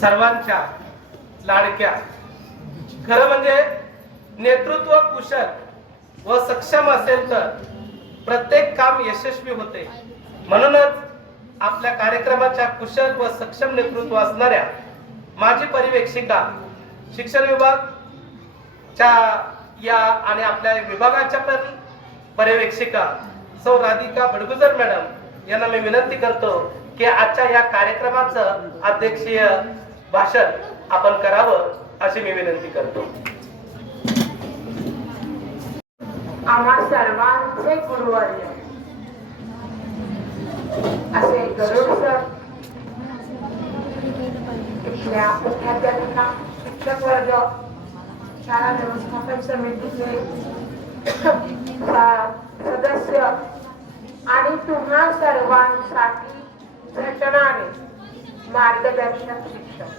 सर्वांच्या लाडक्या. खरं म्हणजे नेतृत्व कुशल व सक्षम असेल तर प्रत्येक काम यशस्वी होते. म्हणूनच आपल्या कार्यक्रमाच्या कुशल व सक्षम नेतृत्व असणाऱ्या माजी परिवेक्षिका शिक्षण विभाग च्या या आणि आपल्या विभागाच्या पण पर्यवेक्षिका सौ राधिका बडगुजर मॅडम यांना मी विनंती करतो की आजच्या या कार्यक्रमाचं अध्यक्षीय भाषण आपण करावं अशी मी विनंती करतो. आम्हा सर्वांचे गुरुवर्य. असे गरुड सर. इथल्या शिक्षक वर्ग शाळा व्यवस्थापन समितीचे सदस्य आणि तुम्हा सर्वांसाठी झटणारे मार्गदर्शक शिक्षक.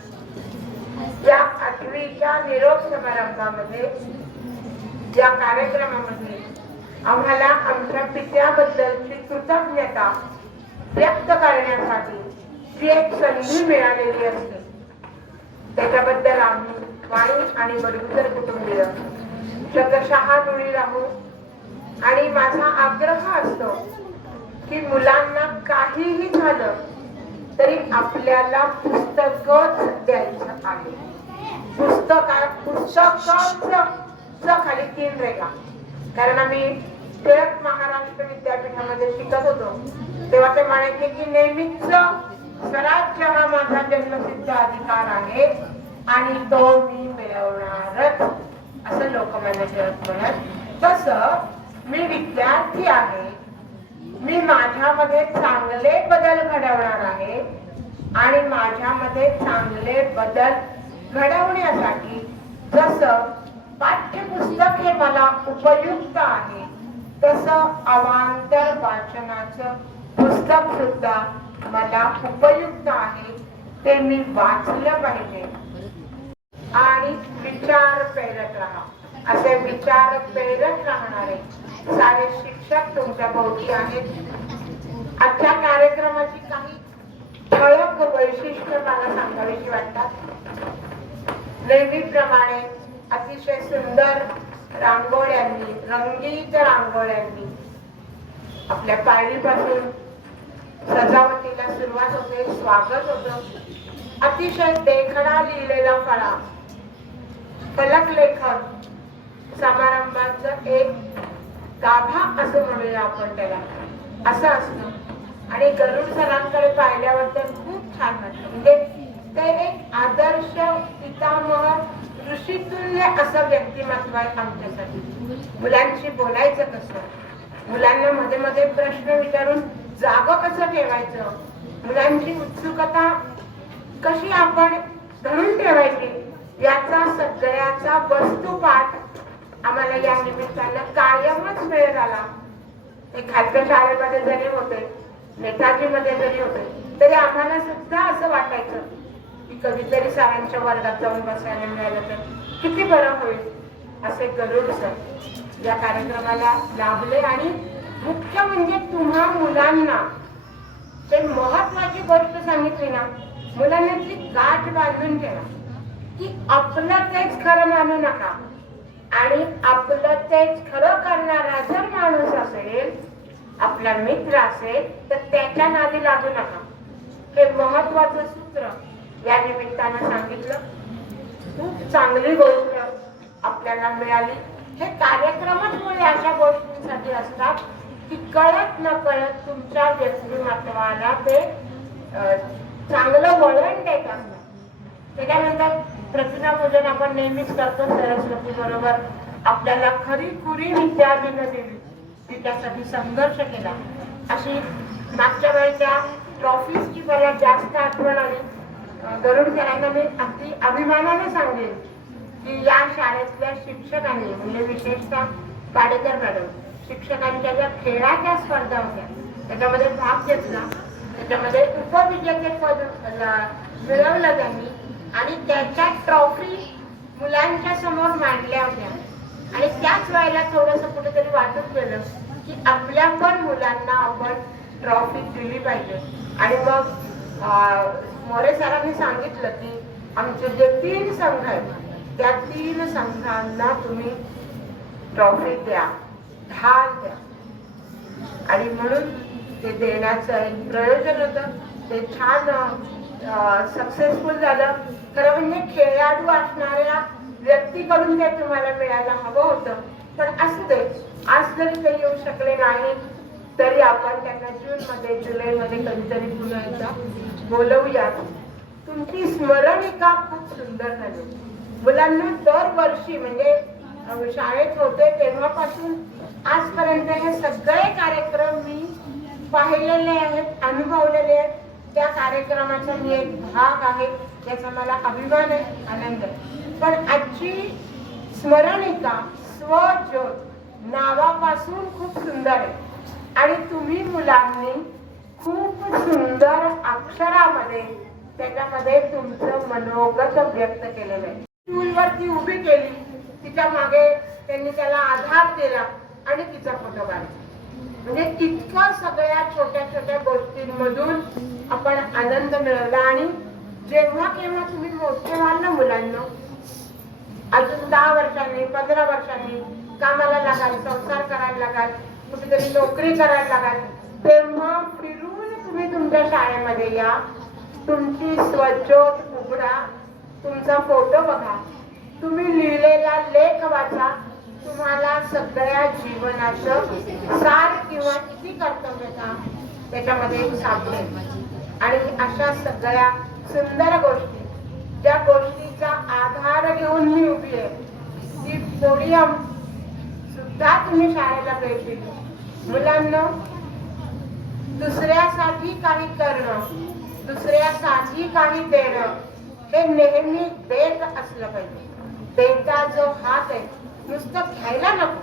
या आठवीच्या निरोप समारंभामध्ये या कार्यक्रमामध्ये आम्हाला आमच्या पित्याबद्दलची कृतज्ञता व्यक्त करण्यासाठी जी एक संधी मिळालेली असते. त्याच्याबद्दल आम्ही वाणी आणि बडगुजर कुटुंबीय शतशहा ऋणी राहू. आणि माझा आग्रह असतो की मुलांना काहीही झालं तरी आपल्याला पुस्तकच द्यायचं आहे. पुस्तक पुस्तकाचं खाली तीन रेगा कारण आम्ही टिळक महाराष्ट्र विद्यापीठामध्ये शिकत होतो. तेव्हा ते म्हणायचे की नेहमीच स्वराज्य हा माझा जन्मसिद्ध अधिकार आहे आणि तो मी मिळवणारच असं लोकमान्य टिळक म्हणत. तस मी विद्यार्थी आहे. मी माझ्यामध्ये चांगले बदल घडवणार आहे आणि माझ्यामध्ये चांगले बदल घडवण्यासाठी जसं पाठ्यपुस्तक हे मला उपयुक्त आहे तसं अवांतर वाचनाचं पुस्तक सुद्धा मला उपयुक्त आहे ते मी वाचलं पाहिजे. आणि विचार पेरत राहा. असे विचार प्रेरक राहणारे सारे शिक्षक तुमच्या भोवती आहेत. आजच्या कार्यक्रमाची काही ठळक वैशिष्ट्य मला सांगावीशी वाटतात. नेहमीप्रमाणे अतिशय सुंदर रांगोळ्यांनी रंगीत रांगोळ्यांनी आपल्या पायरीपासून सजावटीला सुरुवात होते स्वागत होतं. अतिशय देखणा लिहिलेला फळा. फलक लेखन समारंभाचं एक गाभा असं म्हणूया आपण त्याला. असं असतं. आणि गरुड सरांकडे पाहिल्यावर तर खूप छान वाटतं. म्हणजे ते एक आदर्श पितामह ऋषितुल्य असं व्यक्तिमत्व आहे आमच्यासाठी. मुलांशी बोलायचं कसं? मुलांना मध्ये मध्ये प्रश्न विचारून जाग कसं ठेवायचं? मुलांची उत्सुकता कशी आपण धरून ठेवायची? याचा सगळ्याचा वस्तुपाठ आम्हाला या निमित्तानं कायमच वेळ झाला ते खालच्या शाळेमध्ये जरी होते नेताजीमध्ये जरी होते तरी आम्हाला सुद्धा असं वाटायचं की कधीतरी सरांच्या वर्गात जाऊन बसायला मिळालं तर किती बरं होईल असे गरुड सर या कार्यक्रमाला लाभले. आणि मुख्य म्हणजे तुम्हा मुलांना ते महत्वाची गोष्ट सांगितली ना मुलांना ती गाठ बांधून ठेवा की आपलं तेच खरं मानू नका. आणि आपलं तेच खरं करणारा जर माणूस असेल आपला मित्र असेल तर त्याच्या नादी लागू नका. हे महत्वाचं सूत्र या निमित्तानं सांगितलं. खूप चांगली गोष्ट आपल्याला मिळाली. हे कार्यक्रमच मुळे अशा गोष्टींसाठी असतात की कळत न कळत तुमच्या व्यक्तिमत्वाला ते अं, चांगलं वळण देत असतात. त्याच्यानंतर प्रतिमापूजन आपण नेहमीच करतो सरस्वती बरोबर. आपल्याला खरी खुरी विद्या दिलं दिली त्यासाठी संघर्ष केला. अशी मागच्या वेळेच्या ट्रॉफीजची मला जास्त आठवण आली. गरुड सरांना मी अगदी अभिमानाने सांगेन की या शाळेतल्या शिक्षकांनी म्हणजे विशेषतः पाडेकर मॅडम शिक्षकांच्या ज्या खेळाच्या स्पर्धा होत्या त्याच्यामध्ये भाग घेतला. त्याच्यामध्ये उपविजेते पद मिळवलं त्यांनी. आणि त्याच्या ट्रॉफी मुलांच्या समोर मांडल्या होत्या. आणि त्याच वेळेला थोडस कुठेतरी वाटत गेलं की आपल्या पण मुलांना आपण ट्रॉफी दिली पाहिजे. आणि मग मोरे सरांनी सांगितलं की आमचे जे तीन संघ आहेत त्या तीन संघांना तुम्ही ट्रॉफी द्या ढाल द्या. आणि म्हणून ते देण्याचं एक प्रयोजन होतं. ते छान सक्सेसफुल झालं. खरं म्हणजे खेळाडू असणाऱ्या व्यक्तीकडून ते तुम्हाला मिळायला हवं होतं. पण असू दे आज जरी ते येऊ शकले नाही तरी आपण त्यांना जून मध्ये कधीतरी पुन्हा एकदा तुमची स्मरणिका खूप सुंदर झाली. मुलांना दरवर्षी म्हणजे शाळेत होते तेव्हापासून आजपर्यंत हे सगळे कार्यक्रम मी पाहिलेले आहेत अनुभवलेले आहेत. त्या कार्यक्रमाचा मी एक भाग आहे. याचा मला अभिमान आहे आनंद पण आजची स्मरणिका स्वज्योत नावापासून खूप सुंदर आहे. आणि तुम्ही मुलांनी खूप सुंदर अक्षरामध्ये त्याच्यामध्ये तुमचं मनोगत व्यक्त केलेलं आहे. स्टूलवरती उभी केली तिच्यामागे त्यांनी त्याला आधार दिला आणि तिचा फोटो काढला. म्हणजे इतकं सगळ्या छोट्या छोट्या गोष्टींमधून आपण आनंद मिळवला आणि जेव्हा केव्हा तुम्ही मोठे व्हाल ना मुलांना अजून दहा वर्षांनी पंधरा वर्षांनी कामाला लागाल संसार करायला लागाल कुठेतरी नोकरी करायला लागाल तेव्हा फिरून तुम्ही तुमच्या शाळेमध्ये या. तुमची स्वच्छोत उघडा. तुमचा फोटो बघा. तुम्ही लिहिलेला लेख वाचा. तुम्हाला सगळ्या जीवनाचं सार किंवा किती कर्तव्यता त्याच्यामध्ये सापडेल आणि अशा सगळ्या सुंदर गोष्टी. ज्या गोष्टीचा आधार घेऊन मी उभी आहे. ती पोडियम सुद्धा तुम्ही शाळेला भेट दिली मुलांना दुसऱ्यासाठी काही करणं दुसऱ्यासाठी काही देणं हे नेहमी देत असलं पाहिजे. देता जो हात आहे नुसतं घ्यायला नको.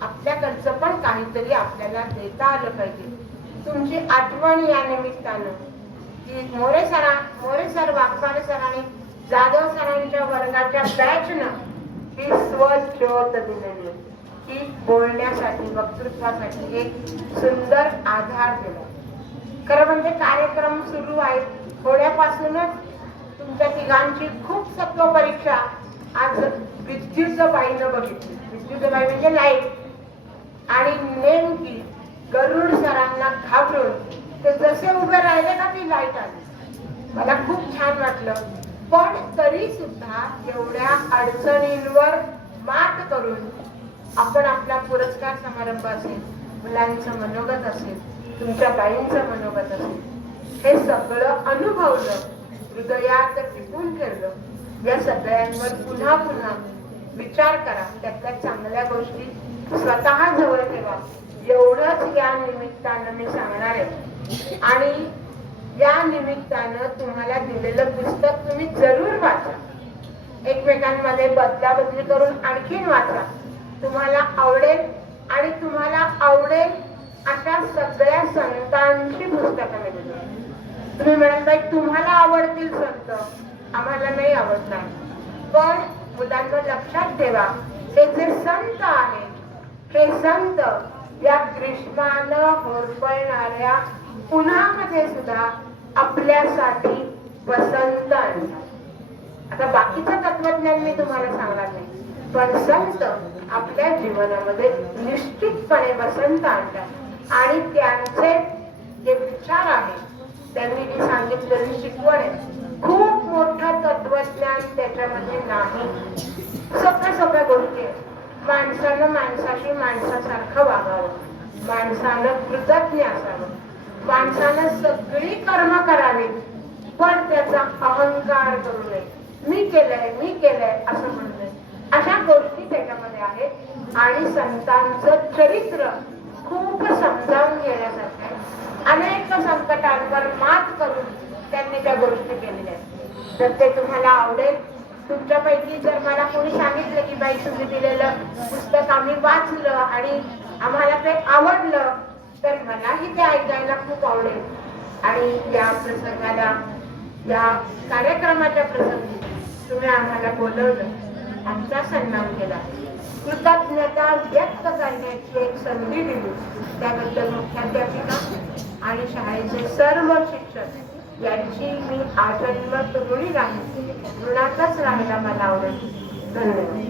आपल्याकडचं पण काहीतरी आपल्याला देता आलं पाहिजे. तुमची आठवण या निमित्तानं. मोरे सरा मोरे सर वाघमारे सरांनी जाधव सरांच्या वर्गाच्या बॅचनं ही स्वज्योत दिलेली ही बोलण्यासाठी वक्तृत्वासाठी एक सुंदर आधार दिला. खरं म्हणजे कार्यक्रम सुरू आहे थोड्यापासूनच तुमच्या तिघांची खूप सत्व परीक्षा आज विद्युतबाईनं बघितली. विद्युत बाई म्हणजे लाइट आणि नेमकी गरुड सरांना घाबरून ते जसे उभे राहिले का ती लाइट आली. मला खूप छान वाटलं. पण तरी सुद्धा एवढ्या अडचणींवर मात करून आपण आपला पुरस्कार समारंभ असेल मुलांचं मनोगत असेल तुमच्या बाईंचं मनोगत असेल हे सगळं अनुभवलं हृदयात टिकून ठेवलं. या सगळ्यांवर पुन्हा पुन्हा विचार करा. त्यातल्या चांगल्या गोष्टी स्वतः जवळ ठेवा. एवढंच या निमित्तानं मी सांगणार आहे. आणि या निमित्तानं तुम्हाला दिलेलं पुस्तक तुम्ही जरूर वाचा. एकमेकांमध्ये बदलाबदली करून आणखीन वाचा. तुम्हाला आवडेल आणि तुम्हाला आवडेल अशा सगळ्या संतांची पुस्तकं मिळतील तुम्ही म्हणाल बाई तुम्हाला आवडतील संत. आम्हाला नाही आवडणार. पण मुलांना लक्षात ठेवा हे जे संत आहे हे संत या ग्रीष्मानं होरपळणाऱ्या उन्हामध्ये सुद्धा आपल्यासाठी वसंत आणला आता बाकीचं तत्वज्ञान मी तुम्हाला सांगणार नाही पण संत आपल्या जीवनामध्ये निश्चितपणे वसंत आणतात. आणि त्यांचे जे विचार आहेत त्यांनी जी सांगितलेली शिकवण आहे. खूप मोठं तत्वज्ञान त्याच्यामध्ये नाही. सोप्या सोप्या गोष्टी आहेत. माणसानं माणसाशी माणसासारखं वागावं. माणसानं कृतज्ञ असावं. माणसानं सगळी कर्म करावी पण त्याचा अहंकार करू नये. मी केलंय मी केलंय असं म्हणू अशा गोष्टी त्याच्यामध्ये आहेत. आणि संतांचं चरित्र खूप समजावून घेण्यासारखं आहे. अनेक संकटांवर मात करून त्यांनी त्या गोष्टी केलेल्या आहेत. तर ते तुम्हाला आवडेल. तुमच्यापैकी जर मला कोणी सांगितलं की बाई तुम्ही दिलेलं पुस्तक आम्ही वाचलं आणि आम्हाला ते आवडलं तर मलाही ते ऐकायला खूप आवडेल. आणि या प्रसंगाला या कार्यक्रमाच्या प्रसंगी तुम्ही आम्हाला बोलवलं. आमचा सन्मान केला. कृतज्ञता व्यक्त करण्याची एक संधी दिली. त्याबद्दल मुख्याध्यापिका आणि शाळेचे सर्व शिक्षक यांची मी आजन्म ऋणी राहील. ऋणातच राहायला मला आवडेल. धन्यवाद.